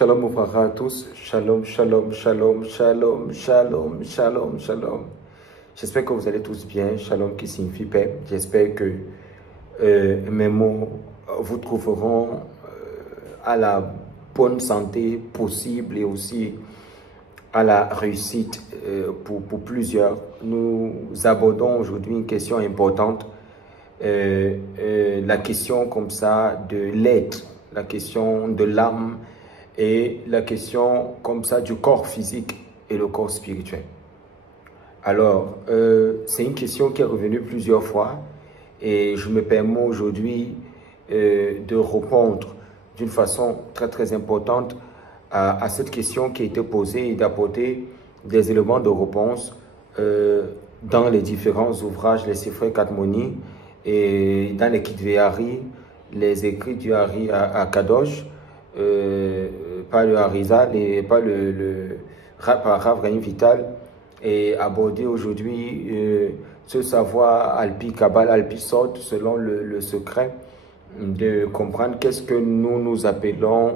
Shalom aux frères à tous. Shalom, shalom, shalom, shalom, shalom, shalom, shalom. J'espère que vous allez tous bien. Shalom qui signifie paix. J'espère que mes mots vous trouveront à la bonne santé possible et aussi à la réussite pour plusieurs. Nous abordons aujourd'hui une question importante. La question comme ça de l'être, la question de l'âme et la question comme ça du corps physique et le corps spirituel. Alors, c'est une question qui est revenue plusieurs fois et je me permets aujourd'hui de répondre d'une façon très importante à cette question qui a été posée et d'apporter des éléments de réponse dans les différents ouvrages, les Sifre Katmoni et dans les Kitvéari, les écrits du Hari à Kadosh, pas le Harizal et pas le Rav Chaim Vital, et aborder aujourd'hui ce savoir Alpi Kabbalah, Alpi Sod, selon le secret de comprendre qu'est-ce que nous appelons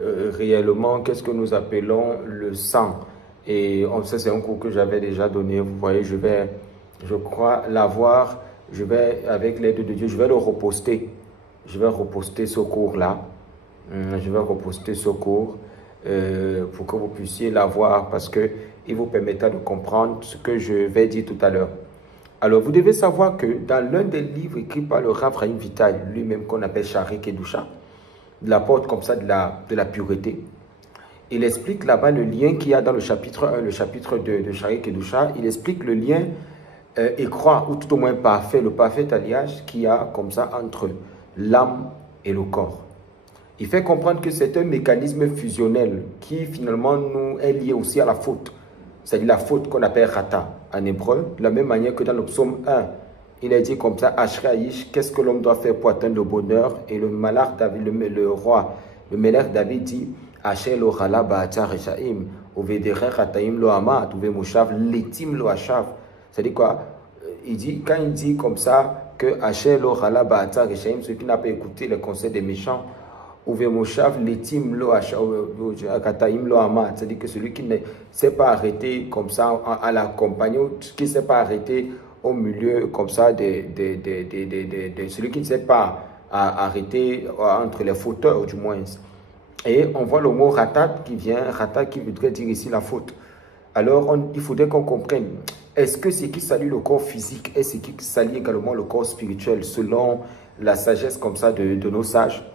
réellement, qu'est-ce que nous appelons le sang. Et ça c'est un cours que j'avais déjà donné, vous voyez, je crois l'avoir, je vais, avec l'aide de Dieu, je vais le reposter. Je vais reposter ce cours-là. Je vais reposter ce cours pour que vous puissiez l'avoir parce qu'il vous permettra de comprendre ce que je vais dire tout à l'heure. Alors, vous devez savoir que dans l'un des livres écrits par le Rav Chaim Vital, lui-même qu'on appelle Shari Kedusha, de la porte comme ça de la pureté, il explique là-bas le lien qu'il y a dans le chapitre 1, le chapitre 2 de Shari Kedusha. Il explique le lien étroit ou tout au moins parfait, le parfait alliage qu'il y a comme ça entre l'âme et le corps. Il fait comprendre que c'est un mécanisme fusionnel qui finalement nous est lié aussi à la faute. C'est-à-dire la faute qu'on appelle rata en hébreu, de la même manière que dans le psaume 1, il est dit comme ça, Ashraïch, qu'est-ce que l'homme doit faire pour atteindre le bonheur? Et le malach David, le roi, le Melech David dit, Asher lo chala ba'atzar reshaim, uvedere rataim lo amad, uvemushav letim lo ashav. C'est-à-dire quoi? Quand il dit comme ça que Asher lo chala ba'atzar reshaim, ceux qui n'ont pas écouté les conseils des méchants, Uvemoshav letim lo kataim lo amad, c'est-à-dire que celui qui ne s'est pas arrêté comme ça à la compagnie, qui ne s'est pas arrêté au milieu comme ça de celui qui ne s'est pas arrêté entre les fauteurs du moins. Et on voit le mot ratat qui vient, ratat qui voudrait dire ici la faute. Alors il faudrait qu'on comprenne, est-ce que ce qui salue le corps physique est ce qui salue également le corps spirituel selon la sagesse comme ça de nos sages?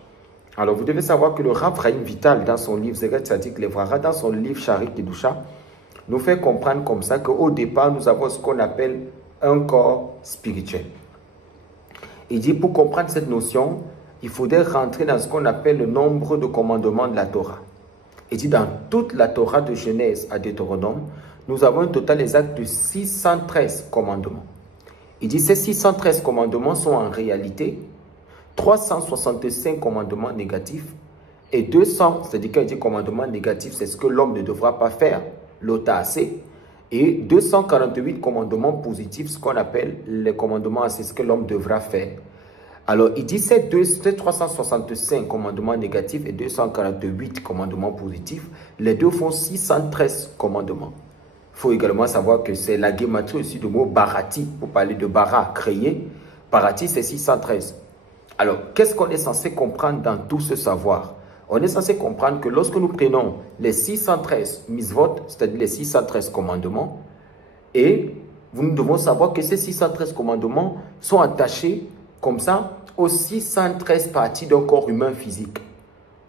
Alors, vous devez savoir que le Rav Chaim Vital, dans son livre Zeret Tzadik Levrara, dans son livre Shari Kedusha, nous fait comprendre comme ça qu'au départ, nous avons ce qu'on appelle un corps spirituel. Il dit, pour comprendre cette notion, il faudrait rentrer dans ce qu'on appelle le nombre de commandements de la Torah. Il dit, dans toute la Torah de Genèse à Deutéronome, nous avons un total exact de 613 commandements. Il dit, ces 613 commandements sont en réalité 365 commandements négatifs et 200, c'est-à-dire qu'il dit commandements négatifs, c'est ce que l'homme ne devra pas faire, l'otacé, et 248 commandements positifs, ce qu'on appelle les commandements, c'est ce que l'homme devra faire. Alors, il dit ces 365 commandements négatifs et 248 commandements positifs, les deux font 613 commandements. Il faut également savoir que c'est la guématrie aussi du mot barati, pour parler de bara, créer. Barati, c'est 613. Alors, qu'est-ce qu'on est censé comprendre dans tout ce savoir? On est censé comprendre que lorsque nous prenons les 613 misvot, c'est-à-dire les 613 commandements, et nous devons savoir que ces 613 commandements sont attachés comme ça aux 613 parties d'un corps humain physique.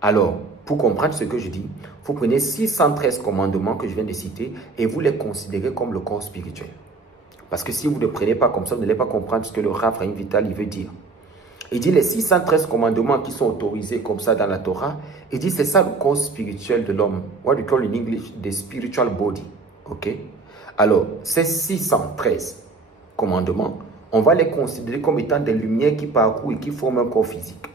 Alors, pour comprendre ce que je dis, vous prenez 613 commandements que je viens de citer et vous les considérez comme le corps spirituel. Parce que si vous ne le prenez pas comme ça, vous n'allez pas comprendre ce que le Rav Chaim Vital veut dire. Il dit les 613 commandements qui sont autorisés comme ça dans la Torah, il dit c'est ça le corps spirituel de l'homme. What we call in English the spiritual body. Ok? Alors, ces 613 commandements, on va les considérer comme étant des lumières qui parcourent et qui forment un corps physique.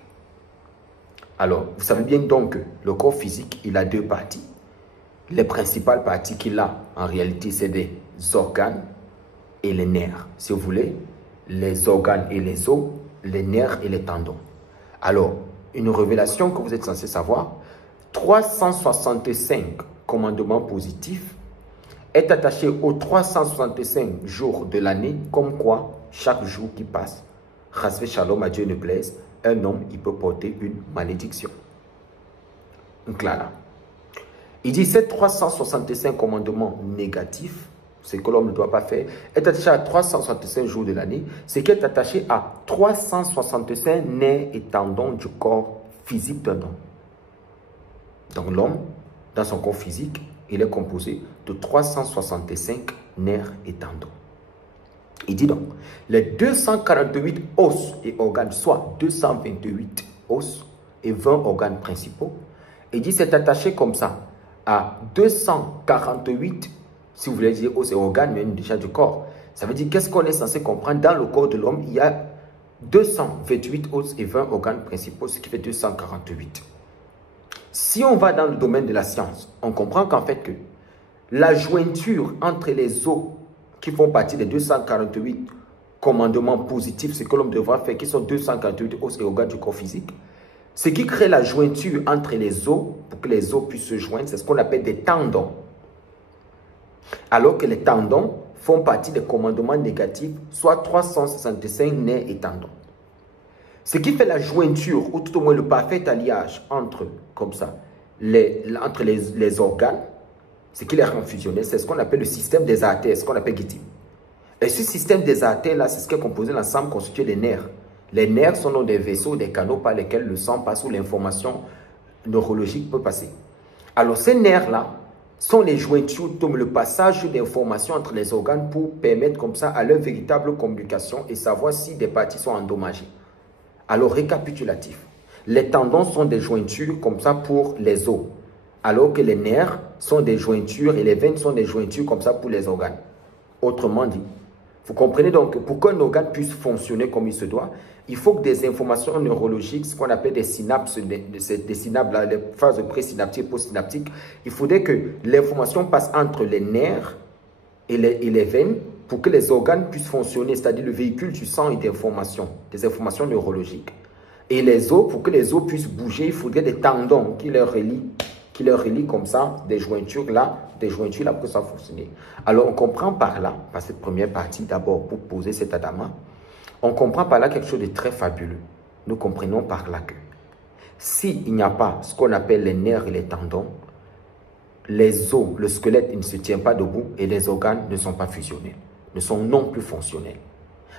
Alors, vous savez bien donc que le corps physique, il a deux parties. Les principales parties qu'il a, en réalité, c'est des organes et les nerfs. Si vous voulez, les organes et les os, les nerfs et les tendons. Alors, une révélation que vous êtes censé savoir, 365 commandements positifs est attaché aux 365 jours de l'année, comme quoi chaque jour qui passe, Chasvé Shalom, à Dieu ne plaise, un homme, il peut porter une malédiction. Claire. Il dit ces 365 commandements négatifs, ce que l'homme ne doit pas faire, est attaché à 365 jours de l'année, ce qui est attaché à 365 nerfs et tendons du corps physique d'un homme. Donc l'homme, dans son corps physique, il est composé de 365 nerfs et tendons. Il dit donc, les 248 os et organes, soit 228 os et 20 organes principaux, il dit c'est attaché comme ça à 248, si vous voulez dire os et organes, mais déjà du corps. Ça veut dire qu'est-ce qu'on est censé comprendre? Dans le corps de l'homme, il y a 228 os et 20 organes principaux, ce qui fait 248. Si on va dans le domaine de la science, on comprend qu'en fait que la jointure entre les os qui font partie des 248 commandements positifs, ce que l'homme devra faire, qui sont 248 os et organes du corps physique, ce qui crée la jointure entre les os, pour que les os puissent se joindre, c'est ce qu'on appelle des tendons. Alors que les tendons font partie des commandements négatifs, soit 365 nerfs et tendons. Ce qui fait la jointure, ou tout au moins le parfait alliage entre, comme ça, entre les organes, ce qui les rend fusionnels, c'est ce qu'on appelle le système des artères, ce qu'on appelle Guittim. Et ce système des artères-là, c'est ce qui est composé l'ensemble constitué des nerfs. Les nerfs sont donc des vaisseaux, des canaux par lesquels le sang passe ou l'information neurologique peut passer. Alors ces nerfs-là sont les jointures, comme le passage d'informations entre les organes pour permettre comme ça à leur véritable communication et savoir si des parties sont endommagées. Alors récapitulatif, les tendons sont des jointures comme ça pour les os, alors que les nerfs sont des jointures et les veines sont des jointures comme ça pour les organes. Autrement dit, vous comprenez donc que pour qu'un organe puisse fonctionner comme il se doit, il faut que des informations neurologiques, ce qu'on appelle des synapses, des synapses, les phases présynaptiques et postsynaptiques, il faudrait que l'information passe entre les nerfs et les veines pour que les organes puissent fonctionner, c'est-à-dire le véhicule du sang et d'informations, des informations neurologiques. Et les os, pour que les os puissent bouger, il faudrait des tendons qui leur relient comme ça, des jointures là pour que ça fonctionne. Alors on comprend par là, par cette première partie, d'abord pour poser cet adama, on comprend par là quelque chose de très fabuleux. Nous comprenons par là que s'il n'y a pas ce qu'on appelle les nerfs et les tendons, les os, le squelette, il ne se tient pas debout et les organes ne sont pas fusionnels, ne sont non plus fonctionnels.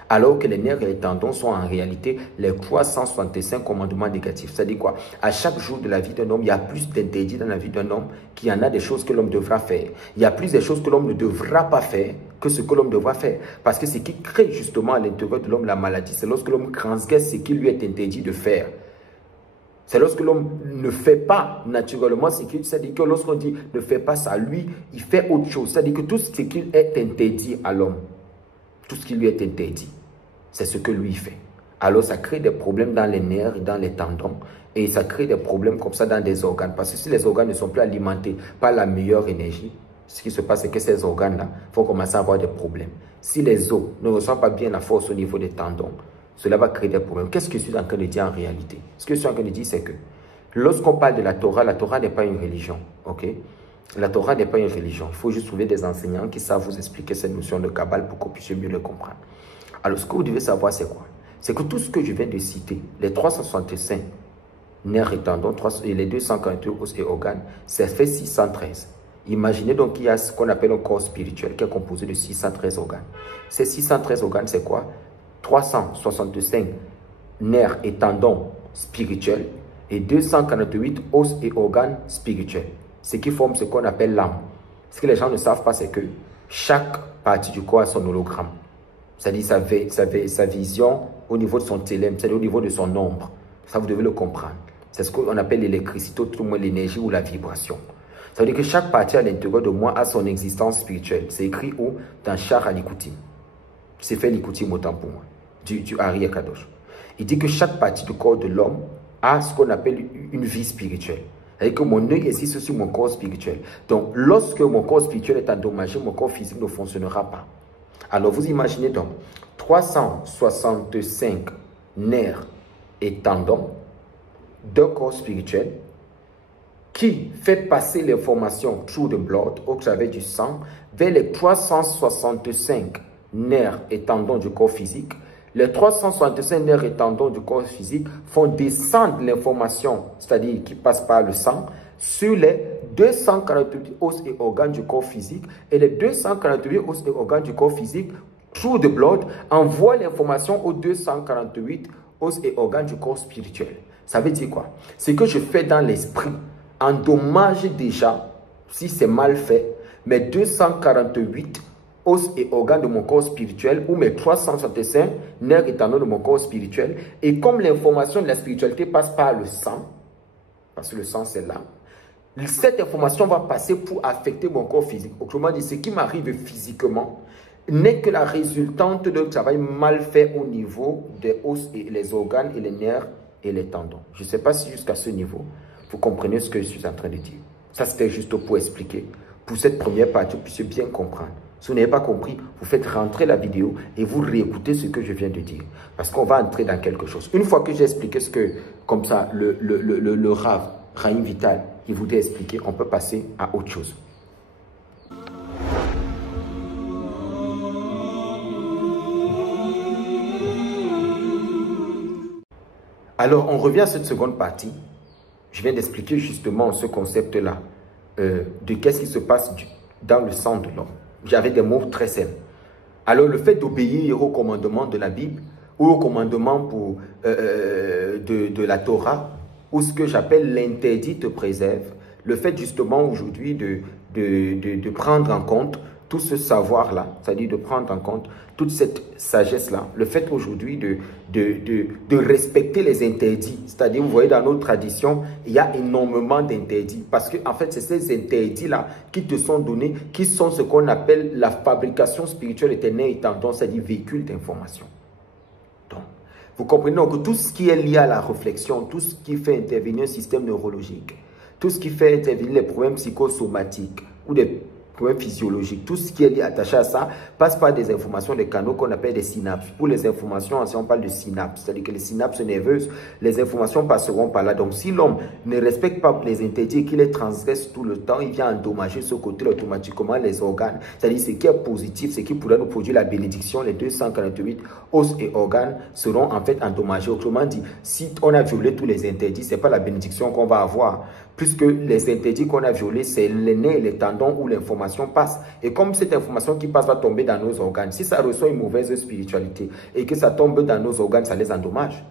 Alors que les nerfs et les tendons sont en réalité les 365 commandements négatifs. C'est-à-dire quoi? À chaque jour de la vie d'un homme, il y a plus d'interdits dans la vie d'un homme qu'il y en a des choses que l'homme devra faire. Il y a plus des choses que l'homme ne devra pas faire que ce que l'homme devra faire. Parce que ce qui crée justement à l'intérieur de l'homme la maladie, c'est lorsque l'homme transgresse ce qui lui est interdit de faire. C'est lorsque l'homme ne fait pas naturellement ce qu'il... C'est-à-dire que lorsqu'on dit ne fait pas ça, lui, il fait autre chose. C'est-à-dire que tout ce qui est interdit à l'homme, tout ce qui lui est interdit, c'est ce que lui fait. Alors ça crée des problèmes dans les nerfs et dans les tendons. Et ça crée des problèmes comme ça dans des organes. Parce que si les organes ne sont plus alimentés par la meilleure énergie, ce qui se passe, c'est que ces organes-là vont commencer à avoir des problèmes. Si les os ne reçoivent pas bien la force au niveau des tendons, cela va créer des problèmes. Qu'est-ce que je suis en train de dire en réalité? Ce que je suis en train de dire, c'est que lorsqu'on parle de la Torah n'est pas une religion. Ok? La Torah n'est pas une religion. Il faut juste trouver des enseignants qui savent vous expliquer cette notion de Kabbale pour qu'on puisse mieux le comprendre. Alors, ce que vous devez savoir, c'est quoi? C'est que tout ce que je viens de citer, les 365 nerfs et tendons, et les 248 os et organes, ça fait 613. Imaginez donc qu'il y a ce qu'on appelle un corps spirituel qui est composé de 613 organes. Ces 613 organes, c'est quoi? 365 nerfs et tendons spirituels et 248 os et organes spirituels. Ce qui forme ce qu'on appelle l'âme. Ce que les gens ne savent pas, c'est que chaque partie du corps a son hologramme. C'est-à-dire sa vision au niveau de son télème, c'est-à-dire au niveau de son ombre. Ça, vous devez le comprendre. C'est ce qu'on appelle l'électricité, tout au moins l'énergie ou la vibration. Ça veut dire que chaque partie à l'intérieur de moi a son existence spirituelle. C'est écrit où? Dans Shar al-Ikutim. C'est fait l'Ikutim autant pour moi, du Ari Kadosh. Il dit que chaque partie du corps de l'homme a ce qu'on appelle une vie spirituelle. C'est-à-dire que mon œil existe sur mon corps spirituel. Donc, lorsque mon corps spirituel est endommagé, mon corps physique ne fonctionnera pas. Alors, vous imaginez donc 365 nerfs et tendons d'un corps spirituel qui fait passer l'information through the blood, au travers du sang, vers les 365 nerfs et tendons du corps physique. Les 365 nerfs et tendons du corps physique font descendre l'information, c'est-à-dire qui passe par le sang, sur les 248 os et organes du corps physique. Et les 248 os et organes du corps physique, through the blood, envoient l'information aux 248 os et organes du corps spirituel. Ça veut dire quoi? Ce que je fais dans l'esprit endommage déjà, si c'est mal fait, mes 248 os et organes de mon corps spirituel ou mes 365 nerfs et tendons de mon corps spirituel. Et comme l'information de la spiritualité passe par le sang, parce que le sang c'est là, cette information va passer pour affecter mon corps physique. Autrement dit, ce qui m'arrive physiquement n'est que la résultante d'un travail mal fait au niveau des os et les organes et les nerfs et les tendons. Je ne sais pas si jusqu'à ce niveau, vous comprenez ce que je suis en train de dire. Ça, c'était juste pour expliquer. Pour cette première partie, vous puissiez bien comprendre. Si vous n'avez pas compris, vous faites rentrer la vidéo et vous réécoutez ce que je viens de dire. Parce qu'on va entrer dans quelque chose. Une fois que j'ai expliqué ce que, comme ça, le Rav, Raïm Vital, il voulait expliquer, on peut passer à autre chose. Alors, on revient à cette seconde partie. Je viens d'expliquer justement ce concept-là, de qu'est-ce qui se passe dans le sang de l'homme. J'avais des mots très simples. Alors, le fait d'obéir au commandement de la Bible, ou au commandement de la Torah, ou ce que j'appelle l'interdit te préserve, le fait justement aujourd'hui de prendre en compte tout ce savoir-là, c'est-à-dire de prendre en compte toute cette sagesse-là, le fait aujourd'hui de respecter les interdits, c'est-à-dire, vous voyez, dans notre tradition, il y a énormément d'interdits, parce que en fait, c'est ces interdits-là qui te sont donnés, qui sont ce qu'on appelle la fabrication spirituelle éternelle et tendance, c'est-à-dire véhicule d'information. Donc, vous comprenez donc que tout ce qui est lié à la réflexion, tout ce qui fait intervenir un système neurologique, tout ce qui fait intervenir les problèmes psychosomatiques ou des problèmes physiologiques, tout ce qui est attaché à ça passe par des informations, des canaux qu'on appelle des synapses. Pour les informations, si on parle de synapses, c'est-à-dire que les synapses nerveuses, les informations passeront par là. Donc, si l'homme ne respecte pas les interdits et qu'il les transgresse tout le temps, il vient endommager ce côté automatiquement les organes. C'est-à-dire ce qui est positif, ce qui pourrait nous produire la bénédiction, les 248 os et organes seront en fait endommagés. Autrement dit, si on a violé tous les interdits, ce n'est pas la bénédiction qu'on va avoir. Puisque les interdits qu'on a violés, c'est les nerfs et les tendons où l'information passe. Et comme cette information qui passe va tomber dans nos organes, si ça reçoit une mauvaise spiritualité et que ça tombe dans nos organes, ça les endommage.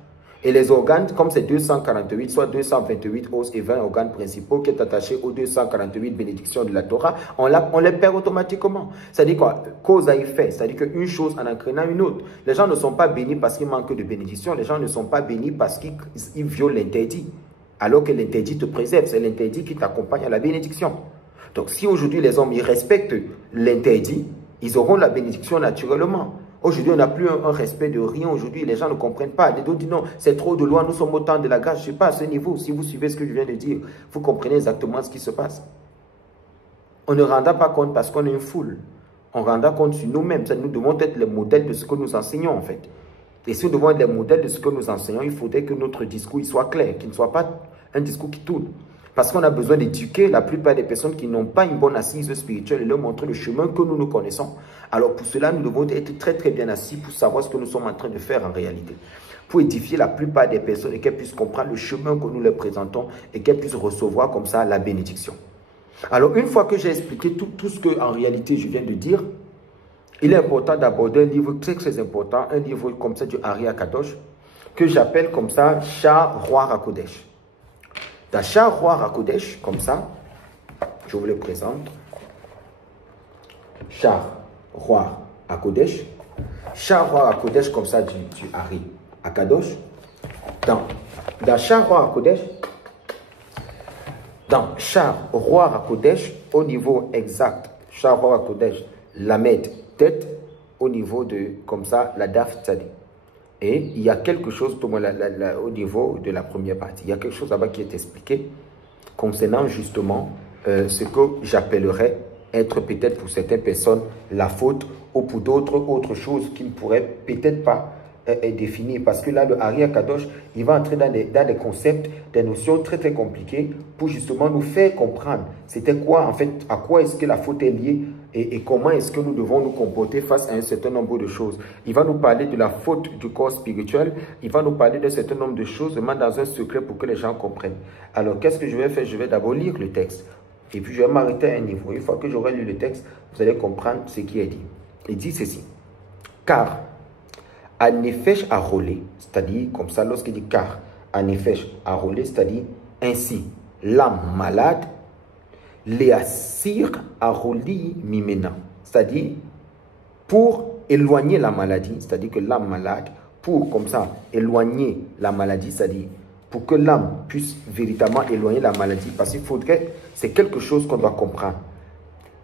Et les organes, comme c'est 248, soit 228 os et 20 organes principaux qui est attaché aux 248 bénédictions de la Torah, on les perd automatiquement. C'est-à-dire quoi? Cause à effet. C'est-à-dire qu'une chose en entraînant une autre. Les gens ne sont pas bénis parce qu'ils manquent de bénédiction. Les gens ne sont pas bénis parce qu'ils violent l'interdit. Alors que l'interdit te préserve, c'est l'interdit qui t'accompagne à la bénédiction. Donc si aujourd'hui les hommes ils respectent l'interdit, ils auront la bénédiction naturellement. Aujourd'hui on n'a plus un respect de rien, aujourd'hui les gens ne comprennent pas. Les autres disent non, c'est trop de loi, nous sommes au temps de la grâce. Je ne sais pas à ce niveau, si vous suivez ce que je viens de dire, vous comprenez exactement ce qui se passe. On ne rendra pas compte parce qu'on est une foule. On rendra compte sur nous-mêmes, nous devons être les modèles de ce que nous enseignons en fait. Et si nous devons être les modèles de ce que nous enseignons, il faudrait que notre discours il soit clair, qu'il ne soit pas un discours qui tourne. Parce qu'on a besoin d'éduquer la plupart des personnes qui n'ont pas une bonne assise spirituelle et leur montrer le chemin que nous connaissons. Alors pour cela, nous devons être très très bien assis pour savoir ce que nous sommes en train de faire en réalité. Pour édifier la plupart des personnes et qu'elles puissent comprendre le chemin que nous leur présentons et qu'elles puissent recevoir comme ça la bénédiction. Alors une fois que j'ai expliqué tout ce que en réalité je viens de dire, il est important d'aborder un livre très très important, un livre comme ça du Ari Akadosh, que j'appelle comme ça Shah Roi Hakodesh. Dans Shah Roi Hakodesh, comme ça, je vous le présente. Shah Roi Hakodesh. Shah Roi Hakodesh, comme ça du Ari Akadosh. Dans Shah Roi Hakodesh, dans Shah Roi Hakodesh, au niveau exact, Shah Roi Hakodesh, Lamed, tête, au niveau de, comme ça, la Daf Tzadi. Et il y a quelque chose, au niveau de la première partie, il y a quelque chose là-bas qui est expliqué concernant justement ce que j'appellerais être peut-être pour certaines personnes la faute ou pour d'autres autre chose qui ne pourrait peut-être pas est défini. Parce que là, le Ari Akadosh, il va entrer dans des concepts, des notions très très compliquées pour justement nous faire comprendre c'était quoi, en fait, à quoi est-ce que la faute est liée et comment est-ce que nous devons nous comporter face à un certain nombre de choses. Il va nous parler de la faute du corps spirituel, il va nous parler d'un certain nombre de choses, vraiment dans un secret pour que les gens comprennent. Alors, qu'est-ce que je vais faire? Je vais d'abord lire le texte. Et puis, je vais m'arrêter à un niveau. Une fois que j'aurai lu le texte, vous allez comprendre ce qui est dit. Il dit ceci. Car, Anefesh Arolé, c'est-à-dire, comme ça, lorsqu'il dit car, Anefesh Arolé, c'est-à-dire, ainsi, l'âme malade, Léasir Aroli Mimena, c'est-à-dire, pour éloigner la maladie, c'est-à-dire que l'âme malade, pour, comme ça, éloigner la maladie, c'est-à-dire, pour que l'âme puisse véritablement éloigner la maladie, parce qu'il faudrait, c'est quelque chose qu'on doit comprendre.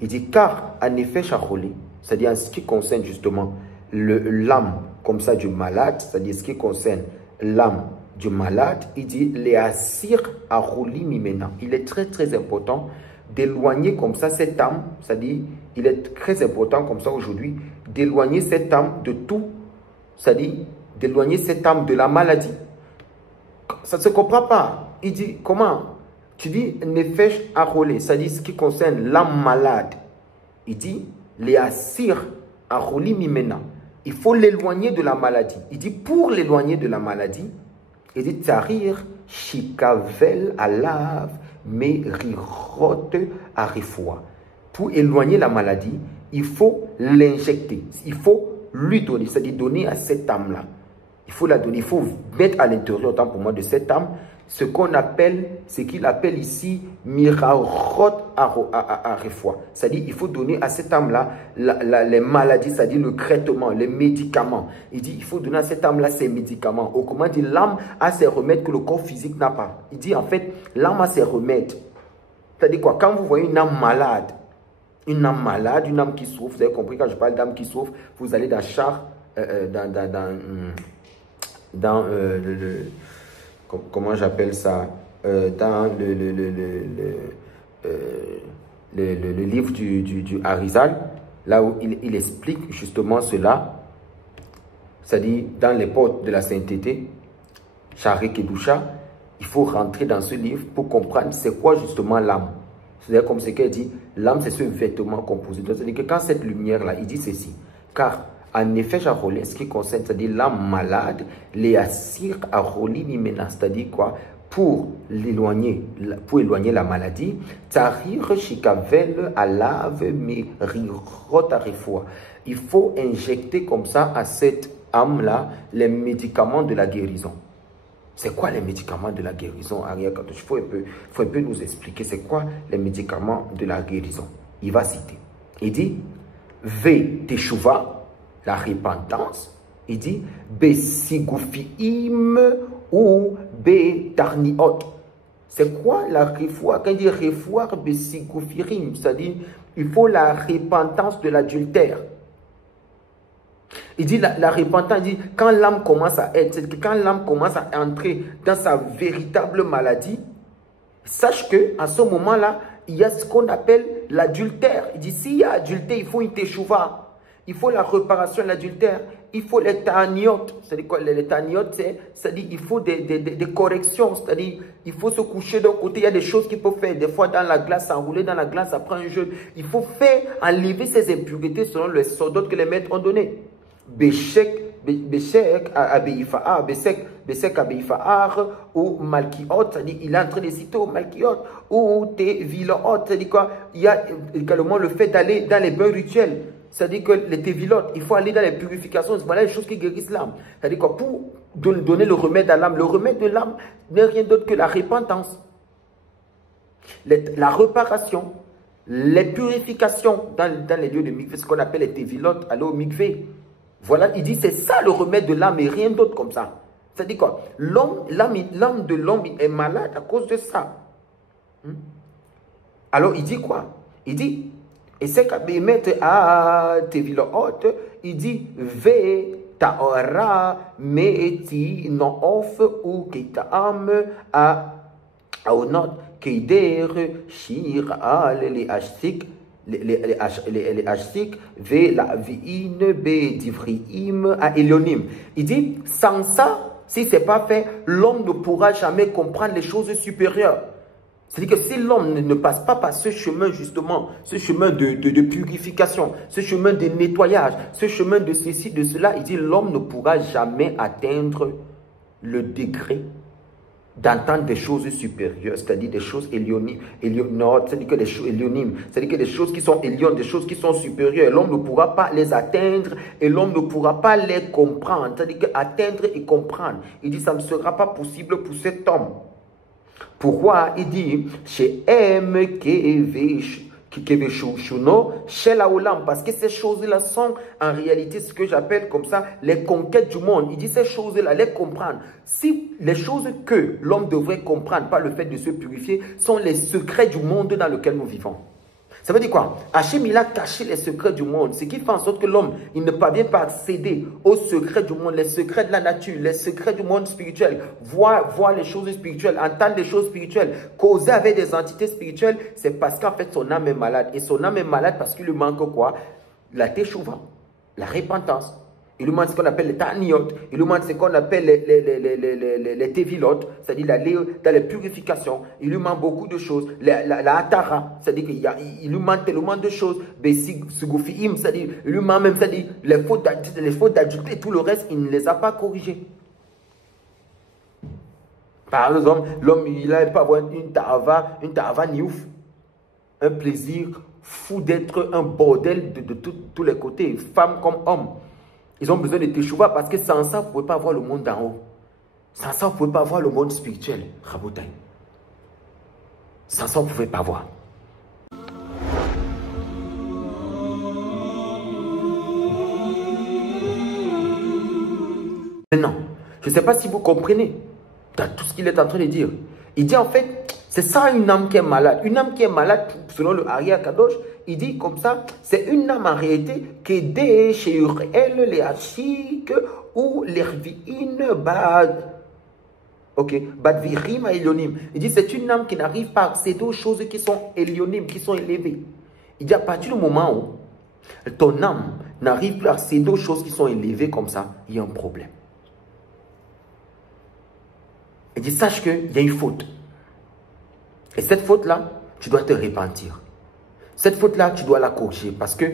Il dit, car, en effet, Charolé, c'est-à-dire en ce qui concerne justement l'âme comme ça du malade, c'est-à-dire ce qui concerne l'âme du malade, il dit, Léasir Aroli Mimena. Il est très très important d'éloigner comme ça cette âme, c'est-à-dire, il est très important comme ça aujourd'hui, d'éloigner cette âme de tout, c'est-à-dire, d'éloigner cette âme de la maladie. Ça ne se comprend pas. Il dit, comment? Tu dis, Nefesh Arolé, c'est-à-dire ce qui concerne l'âme malade. Il dit, Léasir Aroli Mimena. Il faut l'éloigner de la maladie. Il dit, pour l'éloigner de la maladie, il dit, Tarir Shikavel Alav Merirot Arifoua. Pour éloigner la maladie, il faut l'injecter. Il faut lui donner, c'est-à-dire donner à cette âme-là. Il faut la donner, il faut mettre à l'intérieur, autant pour moi, de cette âme, ce qu'on appelle, ce qu'il appelle ici, mirarot arifoua. C'est-à-dire, il faut donner à cette âme-là les maladies, c'est-à-dire le traitement, les médicaments. Il dit, il faut donner à cette âme-là ses médicaments. Autrement dit, l'âme a ses remèdes que le corps physique n'a pas. Il dit, en fait, l'âme a ses remèdes. C'est-à-dire quoi? Quand vous voyez une âme malade, une âme qui souffre, vous avez compris, quand je parle d'âme qui souffre, vous allez dans char, comment j'appelle ça, dans le livre du Harizal, là où il explique justement cela, c'est-à-dire dans les portes de la sainteté, Charek et Doucha, il faut rentrer dans ce livre pour comprendre c'est quoi justement l'âme. C'est-à-dire comme ce qu'elle dit, l'âme c'est ce vêtement composé. C'est-à-dire que quand cette lumière-là, il dit ceci, car en effet, Jarolé, ce qui concerne, c'est-à-dire l'âme malade, les assir Aroli Mimena, c'est-à-dire quoi? Pour éloigner la maladie, Tarir Shikavel Alav Merirot Arifoua. Il faut injecter comme ça à cette âme-là les médicaments de la guérison. C'est quoi les médicaments de la guérison, Ariel? Il faut un peu nous expliquer c'est quoi les médicaments de la guérison. Il va citer. Il dit, Ve Teshuva, la repentance, il dit Besigoufiim ou Betarniot. C'est quoi la refoua? Quand il dit refoua, Besigoufirim, c'est-à-dire il faut la repentance de l'adultère. Il dit la repentance, il dit quand l'âme commence à être, c'est que quand l'âme commence à entrer dans sa véritable maladie, sache que à ce moment-là, il y a ce qu'on appelle l'adultère. Il dit s'il y a adultère, il faut une teshuva. Il faut la réparation de l'adultère. Il faut les taniotes. C'est-à-dire quoi? Les taniotes, c'est-à-dire il faut des corrections. C'est-à-dire il faut se coucher d'un côté. Il y a des choses qu'il faut faire. Des fois, dans la glace, s'enrouler dans la glace, ça prend un jeûne. Il faut faire enlever ces impuretés selon les sortes que les maîtres ont donné. Béchek Abeifaar ou Malkiot, c'est-à-dire il est en train de citer au Malkiot ou Tevilot, c'est-à-dire quoi? Il y a également le fait d'aller dans les bains rituels. C'est-à-dire que les tévilotes, il faut aller dans les purifications. Voilà les choses qui guérissent l'âme. C'est-à-dire quoi? Pour donner le remède à l'âme. Le remède de l'âme n'est rien d'autre que la repentance, la réparation, les purifications dans les lieux de mikvé, ce qu'on appelle les tévilotes, aller au mikvé. Voilà, il dit c'est ça le remède de l'âme et rien d'autre comme ça. C'est-à-dire quoi? L'âme de l'homme est malade à cause de ça. Alors il dit quoi? Il dit, et c'est qu'à mettre à Tevilot, il dit ve taora meeti no off ou kitaam a onot keider shir al li ashtik les Hachik, V, la Viine, B, Divriim, à Elionim. Il dit, sans ça, si ce n'est pas fait, l'homme ne pourra jamais comprendre les choses supérieures. C'est-à-dire que si l'homme ne passe pas par ce chemin, justement, ce chemin de purification, ce chemin de nettoyage, ce chemin de ceci, de cela, il dit, l'homme ne pourra jamais atteindre le degré d'entendre des choses supérieures, c'est-à-dire des choses élionimes, c'est-à-dire que des choses élionimes, c'est-à-dire que des choses qui sont éliones, des choses qui sont supérieures, l'homme ne pourra pas les atteindre et l'homme ne pourra pas les comprendre, c'est-à-dire que atteindre et comprendre. Il dit, ça ne sera pas possible pour cet homme. Pourquoi? Il dit, chez M, parce que ces choses-là sont en réalité ce que j'appelle comme ça les conquêtes du monde. Il dit ces choses-là, les comprendre. Si les choses que l'homme devrait comprendre par le fait de se purifier sont les secrets du monde dans lequel nous vivons. Ça veut dire quoi? Hachem, il a caché les secrets du monde. Ce qui fait en sorte que l'homme, il ne parvient pas à accéder aux secrets du monde, les secrets de la nature, les secrets du monde spirituel, voir les choses spirituelles, entendre les choses spirituelles, causer avec des entités spirituelles, c'est parce qu'en fait, son âme est malade. Et son âme est malade parce qu'il lui manque quoi? La teshuva, la repentance. Il lui manque ce qu'on appelle les ta'niot, il lui manque ce qu'on appelle les tevilot, c'est-à-dire dans les purifications. Il lui manque beaucoup de choses. La atara, c'est-à-dire qu'il lui manque tellement de choses. C'est-à-dire, il lui manque même, c'est-à-dire les fautes d'adultère, tout le reste, il ne les a pas corrigées. Par exemple, l'homme, il n'a pas avoir une ta'ava niouf, un plaisir fou d'être un bordel de tous les côtés, femme comme homme. Ils ont besoin de teshuva parce que sans ça, vous ne pouvez pas voir le monde d'en haut. Sans ça, vous ne pouvez pas voir le monde spirituel. Rabotai. Sans ça, vous ne pouvez pas voir. Maintenant, je ne sais pas si vous comprenez dans tout ce qu'il est en train de dire. Il dit en fait, c'est ça une âme qui est malade. Une âme qui est malade, selon le Ari Kadosh, il dit comme ça, c'est une âme en réalité qui est chez elle, les Hachik ou les Rvi'in Bad. Ok, Bad Virim à Elionim. Il dit c'est une âme qui n'arrive pas à accéder aux choses qui sont Elionim, qui sont élevées. Il dit à partir du moment où ton âme n'arrive plus à accéder aux choses qui sont élevées comme ça, il y a un problème. Il dit sache qu'il y a une faute. Et cette faute-là, tu dois te repentir. Cette faute-là, tu dois la corriger. Parce que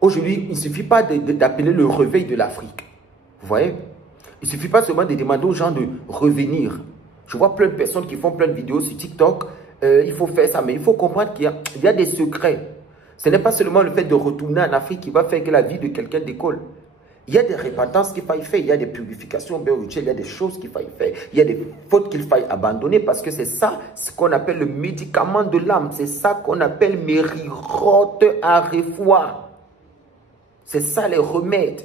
aujourd'hui, il ne suffit pas d'appeler le réveil de l'Afrique. Vous voyez? Il ne suffit pas seulement de demander aux gens de revenir. Je vois plein de personnes qui font plein de vidéos sur TikTok. Il faut faire ça, mais il faut comprendre qu'il y a des secrets. Ce n'est pas seulement le fait de retourner en Afrique qui va faire que la vie de quelqu'un décolle. Il y a des repentances qu'il faille faire, il y a des purifications spirituelles, il y a des choses qu'il faille faire, il y a des fautes qu'il faille abandonner parce que c'est ça ce qu'on appelle le médicament de l'âme, c'est ça qu'on appelle mérirote à refoua. C'est ça les remèdes.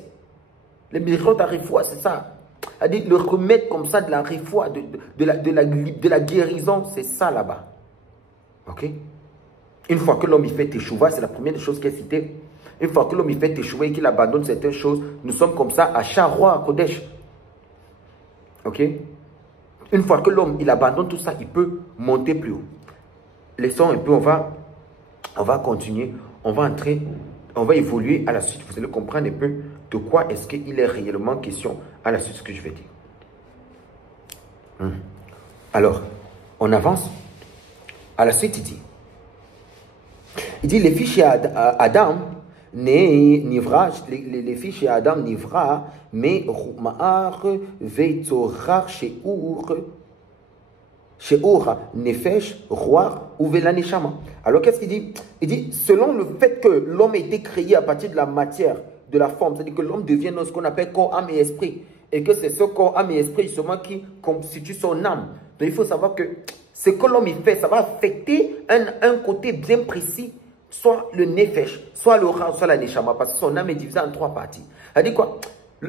Les mérirote à refoua, c'est ça. C'est-à-dire le remède comme ça de la refoua, de la guérison, c'est ça là-bas. Ok? Une fois que l'homme y fait teshuva, c'est la première des choses qui est citée. Une fois que l'homme il fait teshuva et qu'il abandonne certaines choses, nous sommes comme ça à Charrois, à Kodesh. Ok? Une fois que l'homme il abandonne tout ça, il peut monter plus haut. Laissons un peu, on va continuer, on va évoluer à la suite. Vous allez comprendre un peu de quoi est-ce qu'il est réellement question à la suite de ce que je vais dire. Alors, on avance. À la suite, il dit les filles chez Adam, les filles chez Adam nivra, mais Ma'ar veitzorar She'ur nefesh roi ou velaneshama. Alors qu'est-ce qu'il dit? Il dit selon le fait que l'homme a été créé à partir de la matière, de la forme, c'est-à-dire que l'homme devient ce qu'on appelle corps, âme et esprit, et que c'est ce corps, âme et esprit justement qui constitue son âme. Donc il faut savoir que ce que l'homme fait, ça va affecter un côté bien précis, soit le nefesh, soit le ra, soit la neshama, parce que son âme est divisée en 3 parties. C'est-à-dire quoi?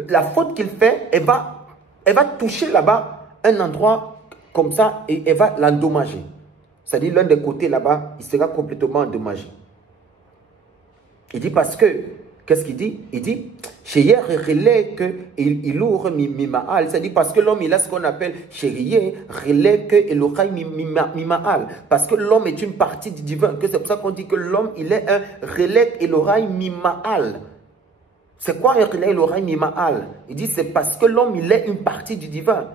La faute qu'il fait, elle va toucher là-bas un endroit comme ça et elle va l'endommager. C'est-à-dire l'un des côtés là-bas, il sera complètement endommagé. Il dit parce que Qu'est-ce qu'il dit? Il dit, Cheyer relèque il ouvre mimaal. C'est-à-dire parce que l'homme, il a ce qu'on appelle Cheyer relèque et l'oreille mimaal. Parce que l'homme est une partie du divin. C'est pour ça qu'on dit que l'homme, il est un relèque et l'oreille mimaal. C'est quoi un relèque et l'oreille mimaal? Il dit, c'est parce que l'homme, il est une partie du divin.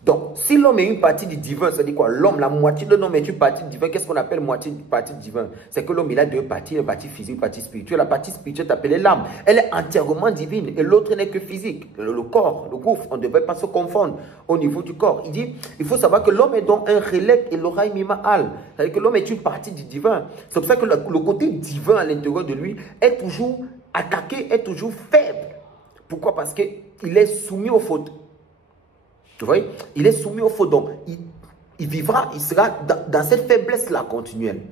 Donc, si l'homme est une partie du divin, ça dit quoi? L'homme, la moitié de l'homme est une partie du divin. Qu'est-ce qu'on appelle partie du divin? C'est que l'homme, il a deux parties, une partie physique, une partie spirituelle. La partie spirituelle est appelée l'âme. Elle est entièrement divine et l'autre n'est que physique. Le corps, le gouffre, on ne devrait pas se confondre au niveau du corps. Il dit, il faut savoir que l'homme est donc un relèque et l'oreille mimaal. C'est-à-dire que l'homme est une partie du divin. C'est pour ça que le côté divin à l'intérieur de lui est toujours attaqué, est toujours faible. Pourquoi? Parce qu'il est soumis aux fautes. Vous voyez, il est soumis au faux, donc il vivra, il sera dans cette faiblesse-là continuelle.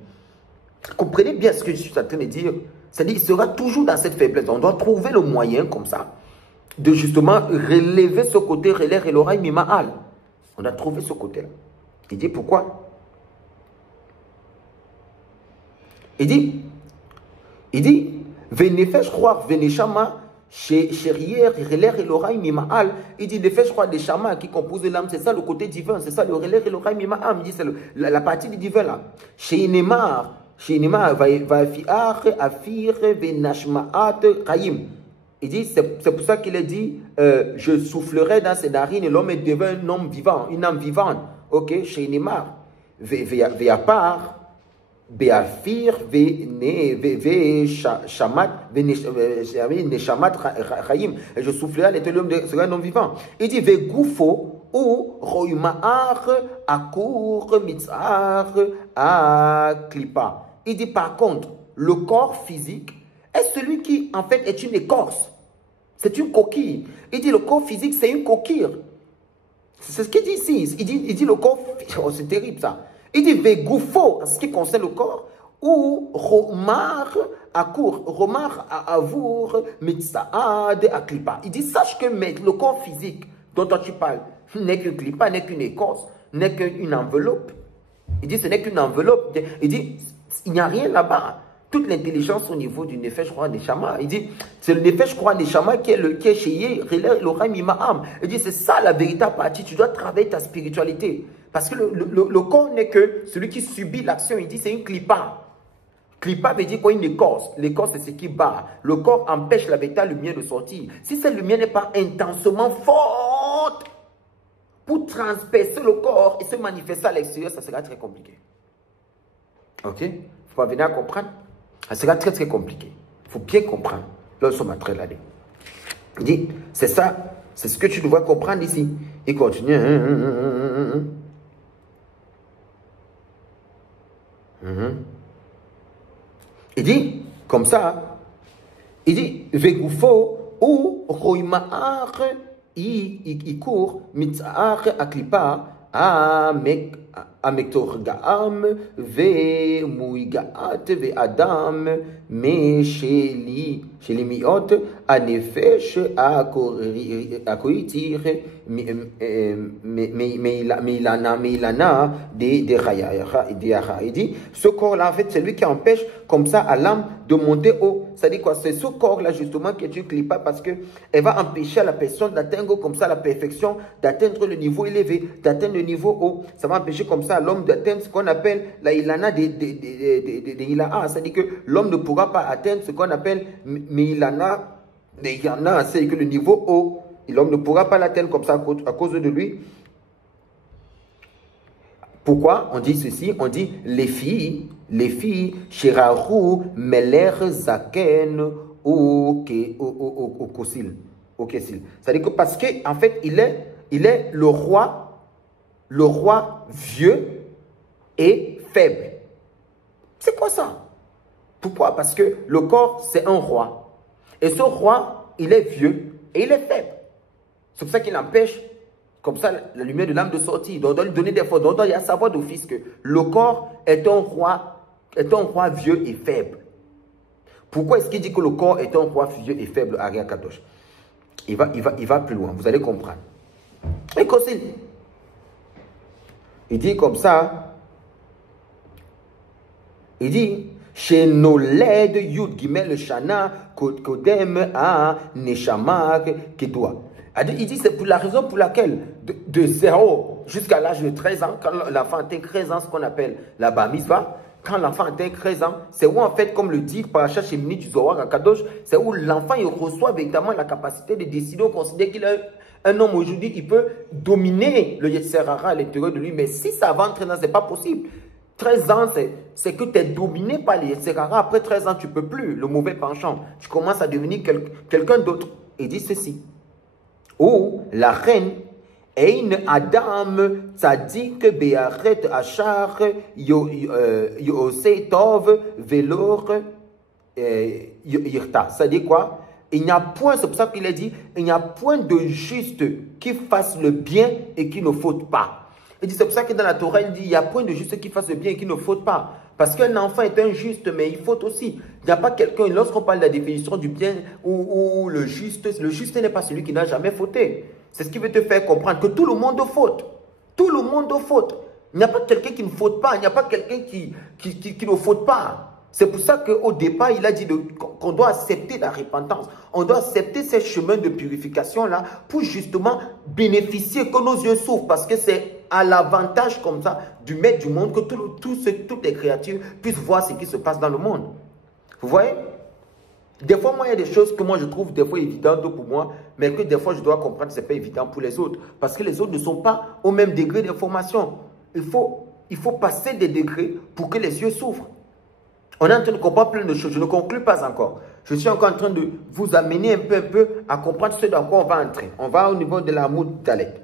Comprenez bien ce que je suis en train de dire. C'est-à-dire qu'il sera toujours dans cette faiblesse. On doit trouver le moyen comme ça de justement relever ce côté relève et l'oreille mimaal. On a trouvé ce côté-là. Il dit pourquoi? Il dit, venez faire croire, venez chama. Chez Rier, relève et l'oreille mimaal, il dit, de fait, je crois, des chamans qui composent l'âme, c'est ça le côté divin, c'est ça le relève et l'oreille mimaal, il dit, c'est la partie du divin là. Chez Nemar, va fiar, afir, venashmaat, khaim. Il dit, c'est pour ça qu'il a dit, je soufflerai dans ses narines et l'homme devient un homme vivant, une âme vivante. Ok, chez Nemar, ve'apar, Béafir, Shamat, Neshamat, Chaim. Et je soufflerai à l'homme sera un homme vivant. Il dit, Vegoufo, ou Roimaar, Akour, Mitzar, Aklipa. Il dit, par contre, le corps physique est celui qui, en fait, est une écorce. C'est une coquille. Il dit, le corps physique, c'est une coquille. C'est ce qu'il dit ici. Il dit, le corps, oh, c'est terrible ça. Il dit, Vegoufo, en ce qui concerne le corps, ou Romar Akour, Romar Avour, Mitsaad Aklipa. Il dit, sache que le corps physique dont toi tu parles n'est qu'une clipa, n'est qu'une écorce, n'est qu'une enveloppe. Il dit, ce n'est qu'une enveloppe. Il dit, il n'y a rien là-bas. Toute l'intelligence au niveau du Nefesh Roi des Chamas. Il dit, c'est le Nefesh Roi des Chamas qui est chez l'Oreille Mimaam. Il dit, c'est ça la véritable partie. Tu dois travailler ta spiritualité. Parce que le corps n'est que celui qui subit l'action. Il dit, c'est une clipa. Clipa veut dire quoi? Une écorce. L'écorce, c'est ce qui bat. Le corps empêche la véritable lumière de sortir. Si cette lumière n'est pas intensement forte pour transpercer le corps et se manifester à l'extérieur, ça sera très compliqué. Ok? Il faut pas venir à comprendre. Ça sera très très compliqué. Il faut bien comprendre. Là, nous sommes en train d'aller. Il dit, c'est ça, c'est ce que tu dois comprendre ici. Il continue. Il dit, comme ça, il dit, Vegoufo ou Roimaar, il court, Mitzar Aklipa, Amektorgaam, Ve Mouigaat, Ve Adam, Me Sheli Miot, Anefesh, Akoitir, Meilana, de Raya. Il dit, ce corps-là, en fait, c'est lui qui empêche comme ça à l'âme de monter haut. Ça dit quoi? C'est ce corps-là, justement, qui est une clipa parce qu'elle va empêcher à la personne d'atteindre comme ça la perfection, d'atteindre le niveau élevé, d'atteindre le niveau haut. Ça va empêcher comme ça l'homme d'atteindre ce qu'on appelle la ilana de Ilaha. Ça dit que l'homme ne pourra pas atteindre ce qu'on appelle Meilana de Yana. C'est que le niveau haut, l'homme ne pourra pas l'atteindre comme ça à cause de lui. Pourquoi on dit ceci? On dit les filles, Shirahu, Meler, Zaken, ou Kosil. C'est-à-dire que parce qu'en fait, il est le roi vieux et faible. C'est quoi ça? Pourquoi? Parce que le corps, c'est un roi. Et ce roi, il est vieux et il est faible. C'est pour ça qu'il empêche comme ça la lumière de l'âme de sortir. Donc, on doit lui donner des forces. Donc, il y a savoir d'office que le corps est un roi vieux et faible. Pourquoi est-ce qu'il dit que le corps est un roi vieux et faible, Aria Kadosh? Il va plus loin, vous allez comprendre. Et Kosil, il dit comme ça, il dit, Chez Noled Yud Gimel Shana Kodem a Neshamar Kedwa. Il dit c'est pour la raison pour laquelle de 0 jusqu'à l'âge de 13 ans, quand l'enfant atteint 13 ans, ce qu'on appelle la bar mitzvah, quand l'enfant atteint 13 ans, c'est où en fait, comme le dit Parashat Shemini du Zohar à Kadosh, c'est où l'enfant il reçoit véritablement la capacité de décider. On considère qu'il est un homme aujourd'hui, il peut dominer le Yetzer Hara à l'intérieur de lui, mais si ça va en 13 ans, ce n'est pas possible. 13 ans, c'est que tu es dominé par les Yetzer Hara. Après 13 ans, tu ne peux plus, le mauvais penchant. Tu commences à devenir quelqu'un d'autre. Il dit ceci. Ou la reine Ein Adam Tzadik Be'aret Achar Yosei Tov Velor Yirta. Ça dit quoi? Il n'y a point, c'est pour ça qu'il a dit, il n'y a point de juste qui fasse le bien et qui ne faute pas. Il dit, c'est pour ça que dans la Torah, il dit, il n'y a point de juste qui fasse le bien et qui ne faute pas. Parce qu'un enfant est injuste, mais il faute aussi. Il n'y a pas quelqu'un, lorsqu'on parle de la définition du bien ou le juste n'est pas celui qui n'a jamais fauté. C'est ce qui veut te faire comprendre que tout le monde faute. Tout le monde faute. Il n'y a pas quelqu'un qui ne faute pas. Il n'y a pas quelqu'un qui ne faute pas. C'est pour ça qu'au départ, il a dit qu'on doit accepter la repentance. On doit accepter ces chemins de purification-là pour justement bénéficier, que nos yeux s'ouvrent. Parce que c'est à l'avantage comme ça du maître du monde que toutes les créatures puissent voir ce qui se passe dans le monde. Vous voyez? Des fois, moi, il y a des choses que moi, je trouve des fois évidentes pour moi, mais que des fois, je dois comprendre que ce n'est pas évident pour les autres. Parce que les autres ne sont pas au même degré d'information. Il faut passer des degrés pour que les yeux s'ouvrent. On est en train de comprendre plein de choses. Je ne conclue pas encore. Je suis encore en train de vous amener un peu à comprendre ce dans quoi on va entrer. On va au niveau de la Amoud Dalet.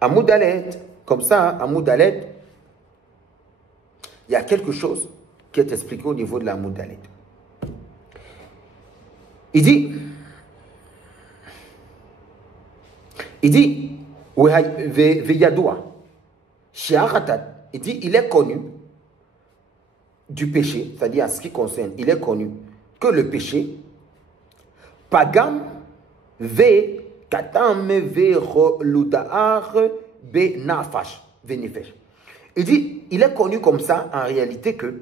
Amoud Dalet, comme ça, Amoud Dalet, il y a quelque chose qui est expliqué au niveau de la Amoud Dalet. Il dit, Veyadoua, Shiaratat, il dit, il est connu du péché, c'est-à-dire en ce qui concerne, il est connu que le péché, Pagam ve katam ve ludaar be nafash ve nefesh. Il dit, il est connu comme ça en réalité que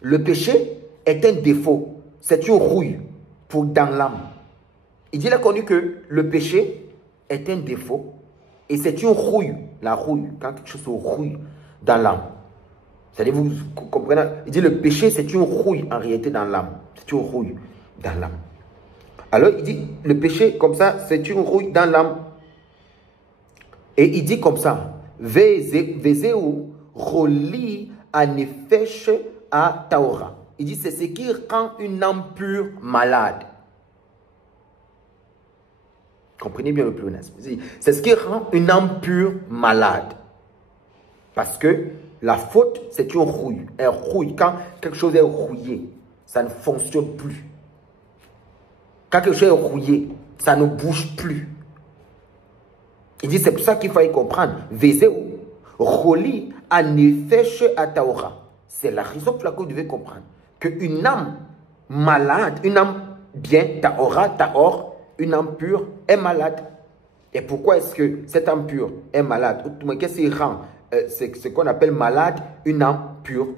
le péché est un défaut, c'est une rouille dans l'âme. Il dit, il est connu que le péché est un défaut et c'est une rouille, la rouille, quand quelque chose se rouille dans l'âme. C'est-à-dire, vous comprenez, il dit le péché, c'est une rouille en réalité dans l'âme. C'est une rouille dans l'âme. Alors, il dit, le péché, comme ça, c'est une rouille dans l'âme. Et il dit comme ça, Vezeu roli anefesh a taora. Il dit, c'est ce qui rend une âme pure malade. Comprenez bien le pléonasme. C'est ce qui rend une âme pure malade. Parce que la faute, c'est une rouille. Elle rouille. Quand quelque chose est rouillé, ça ne fonctionne plus. Quand quelque chose est rouillé, ça ne bouge plus. Il dit, c'est pour ça qu'il faut y comprendre. Vezeu, roli, anefesh ataora. C'est la raison pour laquelle vous devez comprendre qu'une âme malade, une âme bien, taor, une âme pure, est malade. Et pourquoi est-ce que cette âme pure est malade? Qu'est-ce qui rend c'est ce qu'on appelle malade, une âme pure.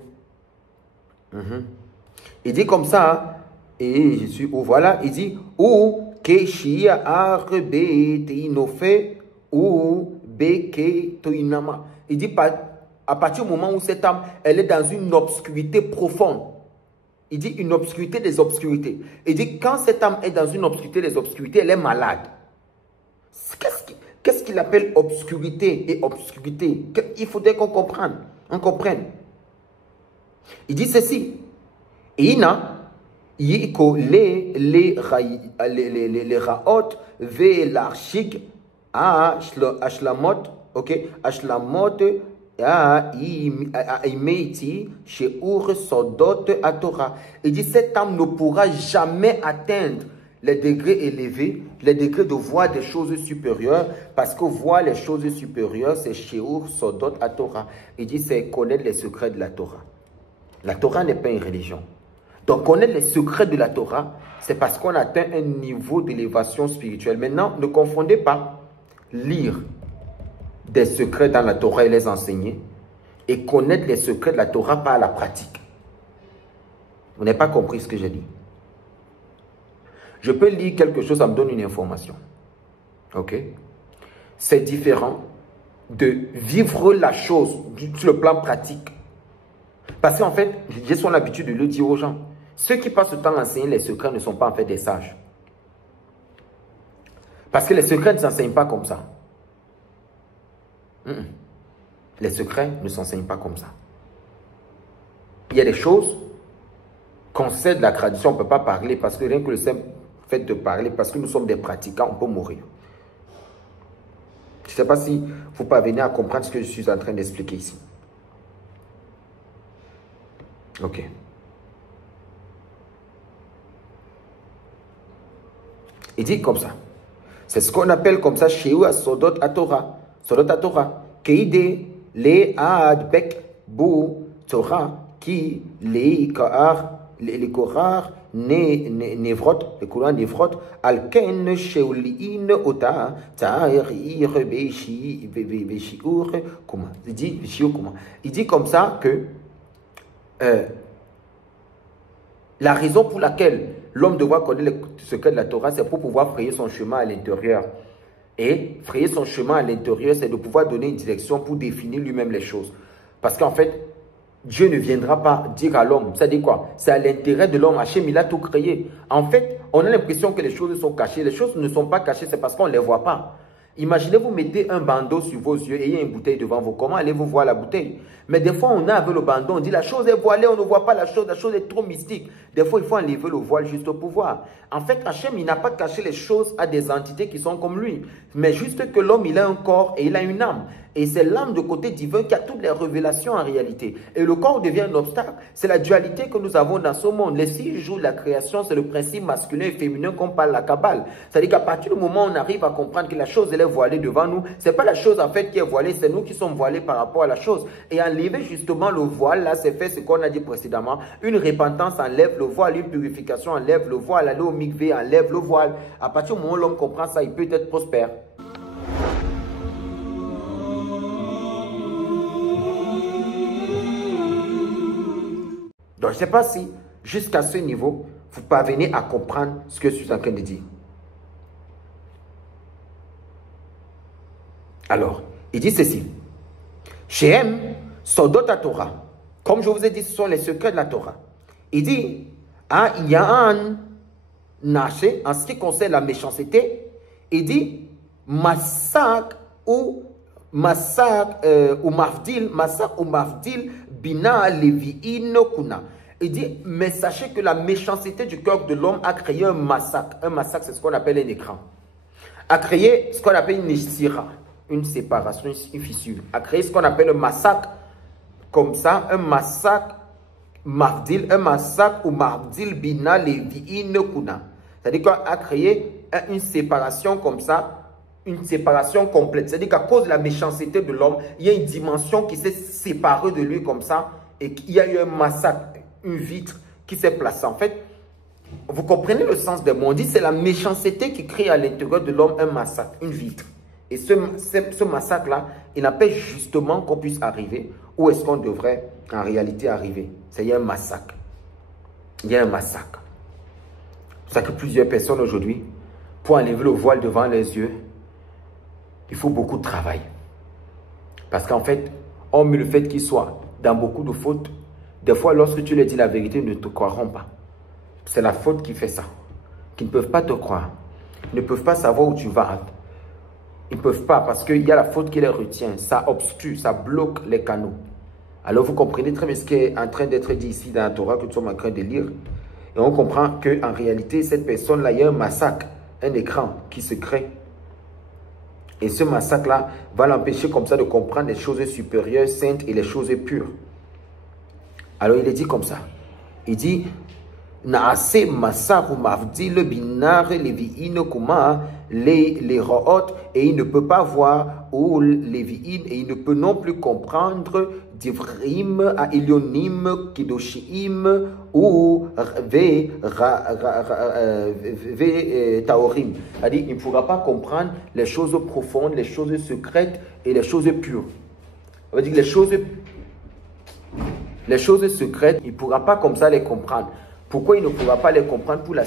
Il dit comme ça, et je suis où voilà, il dit ou keshia arbe teinofe ou beke toinama. Il dit à partir du moment où cette âme, elle est dans une obscurité profonde. Il dit une obscurité des obscurités. Il dit quand cette âme est dans une obscurité des obscurités, elle est malade. Qu'est-ce qu'il appelle obscurité et obscurité? Il faudrait qu'on comprenne. Il dit ceci. Ina yiko les raot ve l'archik a ashlamot, ok, ashlamot a imeiti chez ur sodot a Torah. Il dit cette âme ne pourra jamais atteindre les degrés élevés, les degrés de voir des choses supérieures, parce que voir les choses supérieures, c'est Sheur Sodot à Torah. Il dit, c'est connaître les secrets de la Torah. La Torah n'est pas une religion. Donc, connaître les secrets de la Torah, c'est parce qu'on atteint un niveau d'élévation spirituelle. Maintenant, ne confondez pas lire des secrets dans la Torah et les enseigner, et connaître les secrets de la Torah par la pratique. Vous n'avez pas compris ce que j'ai dit. Je peux lire quelque chose, ça me donne une information. Ok? C'est différent de vivre la chose sur le plan pratique. Parce qu'en fait, j'ai son habitude de le dire aux gens. Ceux qui passent le temps à enseigner les secrets ne sont pas en fait des sages. Parce que les secrets ne s'enseignent pas comme ça. Les secrets ne s'enseignent pas comme ça. Il y a des choses qu'on sait de la tradition, on ne peut pas parler parce que rien que le simple fait de parler, parce que nous sommes des pratiquants, on peut mourir. Je ne sais pas si vous parvenez à comprendre ce que je suis en train d'expliquer ici. Ok. Il dit comme ça. C'est ce qu'on appelle comme ça chez eux à Sodot à Torah. Sodot à Torah. Keide le ad bek bu Torah qui les korar nevrot, les courants nevrot, alken sheulin ota ta'ir beshiur comment. Il dit comme ça que la raison pour laquelle l'homme doit connaître le secret de la Torah, c'est pour pouvoir frayer son chemin à l'intérieur. Et frayer son chemin à l'intérieur, c'est de pouvoir donner une direction pour définir lui-même les choses. Parce qu'en fait, Dieu ne viendra pas dire à l'homme, ça dit quoi? C'est à l'intérêt de l'homme. Hachem, il a tout créé. En fait, on a l'impression que les choses sont cachées. Les choses ne sont pas cachées, c'est parce qu'on ne les voit pas. Imaginez, vous mettez un bandeau sur vos yeux et il y a une bouteille devant vous. Comment allez-vous voir la bouteille? Mais des fois, on a avec le bandeau, on dit la chose est voilée, on ne voit pas la chose est trop mystique. Des fois, il faut enlever le voile juste pour voir. En fait, Hachem, il n'a pas caché les choses à des entités qui sont comme lui. Mais juste que l'homme, il a un corps et il a une âme. Et c'est l'âme de côté divin qui a toutes les révélations en réalité. Et le corps devient un obstacle. C'est la dualité que nous avons dans ce monde. Les 6 jours de la création, c'est le principe masculin et féminin qu'on parle la Kabbale. C'est-à-dire qu'à partir du moment où on arrive à comprendre que la chose, elle est voilée devant nous, c'est pas la chose en fait qui est voilée, c'est nous qui sommes voilés par rapport à la chose. Et enlever justement le voile, là, c'est fait ce qu'on a dit précédemment. Une repentance enlève le voile, une purification enlève le voile, aller au mikvé enlève le voile. À partir du moment où l'homme comprend ça, il peut être prospère. Donc, je ne sais pas si, jusqu'à ce niveau, vous parvenez à comprendre ce que je suis en train de dire. Alors, il dit ceci. Shem, Sodot à Torah. Comme je vous ai dit, ce sont les secrets de la Torah. Il dit, Ya'an Naché, en ce qui concerne la méchanceté, il dit, Massak ou Mafdil, Bina Levi'in Kuna. Il dit, mais sachez que la méchanceté du cœur de l'homme a créé un massacre. Un massacre, c'est ce qu'on appelle un écran. A créé ce qu'on appelle une nishira, une séparation, une fissure. A créé ce qu'on appelle un massacre, comme ça, un massacre Mafdil, un massacre ou Mafdil Bina Levi'in Kuna. C'est-à-dire qu'on a créé une séparation comme ça, une séparation complète. C'est-à-dire qu'à cause de la méchanceté de l'homme, il y a une dimension qui s'est séparée de lui comme ça et qu'il y a eu un massacre, une vitre qui s'est placée. En fait, vous comprenez le sens des mots. On dit c'est la méchanceté qui crée à l'intérieur de l'homme un massacre, une vitre. Et ce massacre-là, il empêche justement qu'on puisse arriver où est-ce qu'on devrait en réalité arriver. C'est il y a un massacre. Il y a un massacre. C'est ça que plusieurs personnes aujourd'hui, pour enlever le voile devant les yeux, il faut beaucoup de travail. Parce qu'en fait, hormis le fait qu'ils soient dans beaucoup de fautes, des fois, lorsque tu leur dis la vérité, ils ne te croiront pas. C'est la faute qui fait ça. Qu'ils ne peuvent pas te croire. Ils ne peuvent pas savoir où tu vas. Ils ne peuvent pas parce qu'il y a la faute qui les retient. Ça obstrue, ça bloque les canaux. Alors vous comprenez très bien ce qui est en train d'être dit ici dans la Torah que nous sommes en train de lire. Et on comprend qu'en réalité, cette personne-là, il y a un massacre, un écran qui se crée. Et ce massacre-là va l'empêcher comme ça de comprendre les choses supérieures, saintes et les choses pures. Alors il est dit comme ça. Il dit, Naase massacre mavdil binar levi'in kuma les ro'ot, et il ne peut pas voir ou levi'in, et il ne peut non plus comprendre divrim à ilionim kidoshim ou ve taorim. C'est-à-dire il ne pourra pas comprendre les choses profondes, les choses secrètes et les choses pures. On va dire les choses secrètes, il ne pourra pas comme ça les comprendre. Pourquoi il ne pourra pas les comprendre pour la...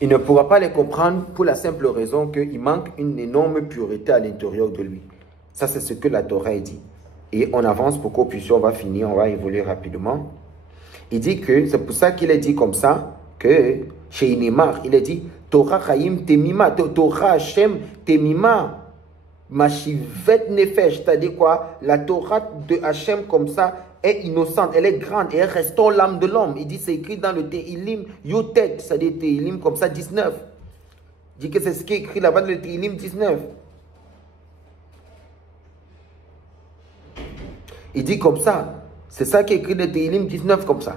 Il ne pourra pas les comprendre pour la simple raison qu'il manque une énorme pureté à l'intérieur de lui. Ça, c'est ce que la Torah dit. Et on avance pour qu'on puisse, on va finir, on va évoluer rapidement. Il dit que, c'est pour ça qu'il est dit comme ça, que chez Inemar, il est dit, Torah Chaim Temima, Torah Hashem Temima, Mashivet Nefesh, c'est-à-dire quoi? La Torah de Hashem comme ça est innocente, elle est grande et elle restaure l'âme de l'homme. Il dit, c'est écrit dans le Tehillim Yotet, c'est-à-dire Tehillim comme ça 19. Il dit que c'est ce qui est écrit là-bas dans le Tehillim 19. Il dit comme ça, c'est ça qui est écrit dans le Tehillim 19 comme ça.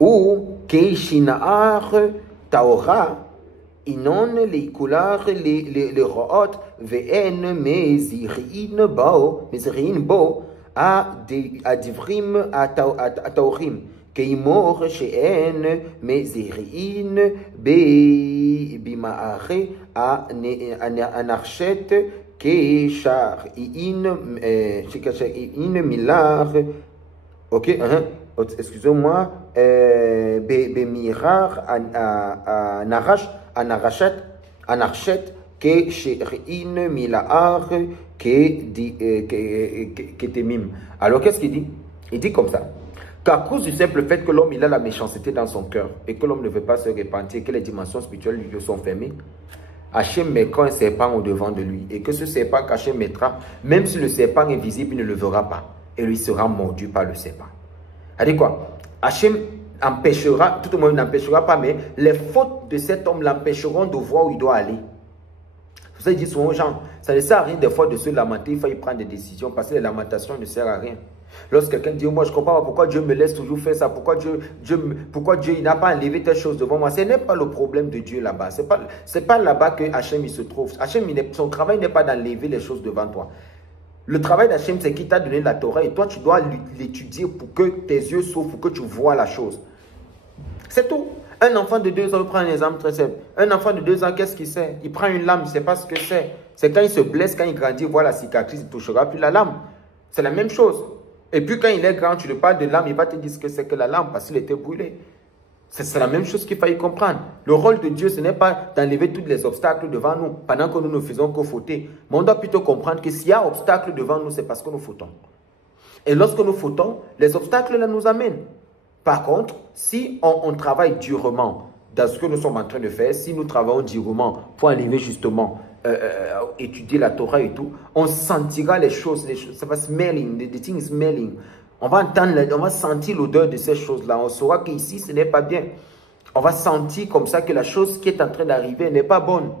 Ou Keishinaar Taora, Inon les couleurs, les ro'ot, ve'en mezirin bo, à divrim à taorim, keimor she'en mezirin bimaare à anarchet, keshar in milar, ok, excusez-moi, bemirar anarchet, que she'in milar, que temim. Alors qu'est-ce qu'il dit? Il dit comme ça, qu'à cause du simple fait que l'homme il a la méchanceté dans son cœur et que l'homme ne veut pas se repentir, que les dimensions spirituelles lui sont fermées, Hachem met quand un serpent au devant de lui et que ce serpent qu'Hachem mettra, même si le serpent est visible, il ne le verra pas et lui sera mordu par le serpent. C'est-à-dire quoi? Hachem empêchera, tout le monde n'empêchera pas, mais les fautes de cet homme l'empêcheront de voir où il doit aller. Vous savez, il dit souvent aux gens, ça ne sert à rien des fois de se lamenter, il faut y prendre des décisions parce que les lamentations ne servent à rien. Lorsque quelqu'un dit, moi je ne comprends pas pourquoi Dieu me laisse toujours faire ça, pourquoi Dieu n'a pas enlevé telle chose devant moi. Ce n'est pas le problème de Dieu là-bas. Ce n'est pas là-bas que Hachem il se trouve. Hachem, son travail n'est pas d'enlever les choses devant toi. Le travail d'Hachem, c'est qu'il t'a donné la Torah et toi, tu dois l'étudier pour que tes yeux s'ouvrent, pour que tu vois la chose. C'est tout. Un enfant de 2 ans, je prends un exemple très simple. Un enfant de 2 ans, qu'est-ce qu'il sait? Il prend une lame, il ne sait pas ce que c'est. C'est quand il se blesse, quand il grandit, il voit la cicatrice, il ne touchera plus la lame. C'est la même chose. Et puis quand il est grand, tu lui parles de lame, il va te dire ce que c'est que la lame parce qu'il était brûlé. C'est la même chose qu'il fallait comprendre. Le rôle de Dieu, ce n'est pas d'enlever tous les obstacles devant nous pendant que nous ne faisons que fauter. Mais on doit plutôt comprendre que s'il y a obstacle devant nous, c'est parce que nous fautons. Et lorsque nous fautons, les obstacles là nous amènent. Par contre, si on travaille durement dans ce que nous sommes en train de faire, si nous travaillons durement pour enlever justement, étudier la Torah et tout, on sentira les choses, ça va smelling, the thing is smelling. On va entendre, on va sentir l'odeur de ces choses-là. On saura qu'ici, ce n'est pas bien. On va sentir comme ça que la chose qui est en train d'arriver n'est pas bonne.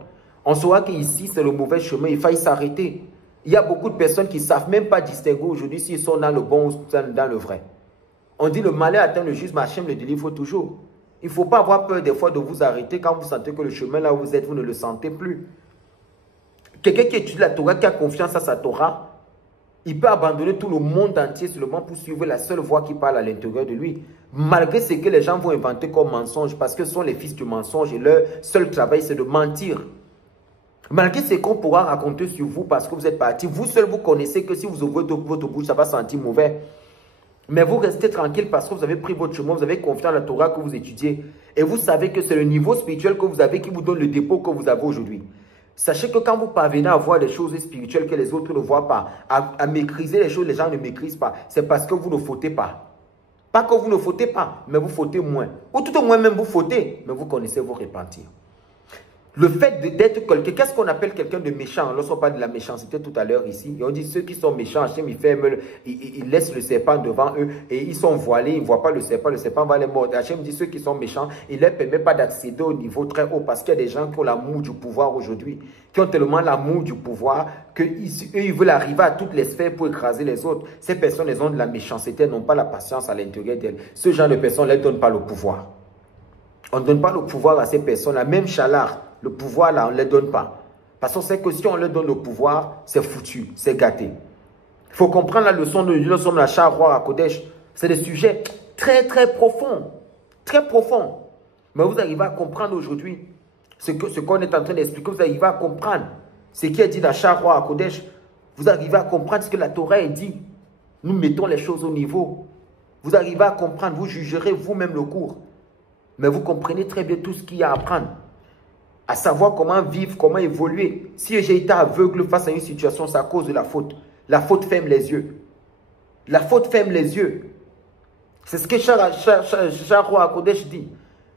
On saura qu'ici, c'est le mauvais chemin. Il faille s'arrêter. Il y a beaucoup de personnes qui ne savent même pas distinguer aujourd'hui s'ils sont dans le bon ou dans le vrai. On dit le malheur atteint le juste, mais Hachem le délivre toujours. Il ne faut pas avoir peur des fois de vous arrêter quand vous sentez que le chemin là où vous êtes, vous ne le sentez plus. Quelqu'un qui étudie la Torah, qui a confiance à sa Torah, il peut abandonner tout le monde entier seulement pour suivre la seule voix qui parle à l'intérieur de lui. Malgré ce que les gens vont inventer comme mensonge, parce que ce sont les fils du mensonge et leur seul travail c'est de mentir. Malgré ce qu'on pourra raconter sur vous parce que vous êtes parti, vous seul vous connaissez que si vous ouvrez votre bouche, ça va sentir mauvais. Mais vous restez tranquille parce que vous avez pris votre chemin, vous avez confiance à la Torah que vous étudiez. Et vous savez que c'est le niveau spirituel que vous avez qui vous donne le dépôt que vous avez aujourd'hui. Sachez que quand vous parvenez à voir des choses spirituelles que les autres ne voient pas, à maîtriser les choses que les gens ne maîtrisent pas, c'est parce que vous ne fautez pas. Pas que vous ne fautez pas, mais vous fautez moins. Ou tout au moins même vous fautez, mais vous connaissez vous repentir. Le fait d'être quelqu'un, qu'est-ce qu'on appelle quelqu'un de méchant? Lorsqu'on parle de la méchanceté tout à l'heure ici, et on dit ceux qui sont méchants, Hachem, ils laissent le serpent devant eux et ils sont voilés, ils ne voient pas le serpent va les mordre. Hachem dit ceux qui sont méchants, il ne leur permet pas d'accéder au niveau très haut parce qu'il y a des gens qui ont l'amour du pouvoir aujourd'hui, qui ont tellement l'amour du pouvoir qu'ils veulent arriver à toutes les sphères pour écraser les autres. Ces personnes, elles ont de la méchanceté, n'ont pas la patience à l'intérieur d'elles. Ce genre de personnes ne leur donnent pas le pouvoir. On ne donne pas le pouvoir à ces personnes-là, même Chalar. Le pouvoir, là, on ne les donne pas. Parce qu'on sait que si on leur donne le pouvoir, c'est foutu, c'est gâté. Il faut comprendre la leçon de la Shah-Roi à Kodesh. C'est des sujets très, très profonds. Très profonds. Mais vous arrivez à comprendre aujourd'hui ce qu'on est en train d'expliquer. Vous arrivez à comprendre ce qui est dit dans Shah-Roi à Kodesh. Vous arrivez à comprendre ce que la Torah dit. Nous mettons les choses au niveau. Vous arrivez à comprendre, vous jugerez vous-même le cours. Mais vous comprenez très bien tout ce qu'il y a à apprendre. À savoir comment vivre, comment évoluer. Si j'ai été aveugle face à une situation, c'est à cause de la faute. La faute ferme les yeux. La faute ferme les yeux. C'est ce que Charles Kodesh dit.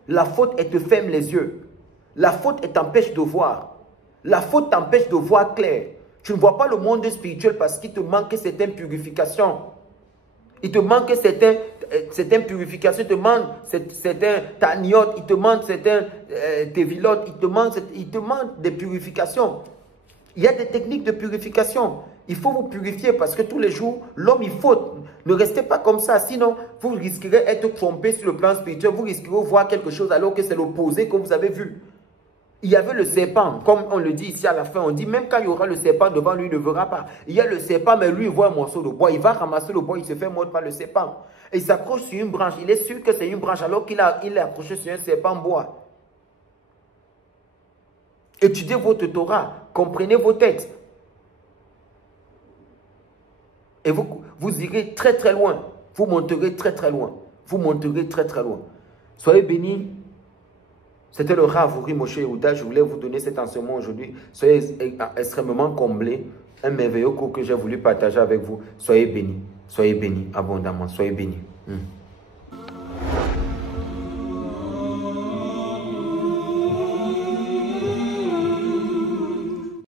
La faute, elle te ferme les yeux. La faute, elle t'empêche de voir. La faute t'empêche de voir clair. Tu ne vois pas le monde spirituel parce qu'il te manque certaines purifications. Il te manque certaines purifications, il te manque certains taniot, il te manque certains tevilot, il te manque des purifications. Il y a des techniques de purification. Il faut vous purifier parce que tous les jours, l'homme il faut. Ne restez pas comme ça, sinon vous risquerez d'être trompé sur le plan spirituel, vous risquerez de voir quelque chose alors que c'est l'opposé que vous avez vu. Il y avait le serpent, comme on le dit ici à la fin, on dit même quand il y aura le serpent devant lui, il ne verra pas. Il y a le serpent, mais lui, il voit un morceau de bois, il va ramasser le bois, il se fait mordre par le serpent. Et il s'accroche sur une branche, il est sûr que c'est une branche, alors qu'il est accroché sur un serpent bois. Étudiez votre Torah, comprenez vos textes. Et vous irez très très loin, vous monterez très très loin, vous monterez très très loin. Soyez bénis. C'était le Rav Uri Moshe Yehuda. Je voulais vous donner cet enseignement aujourd'hui. Soyez extrêmement comblés. Un merveilleux cours que j'ai voulu partager avec vous. Soyez bénis abondamment. Soyez bénis.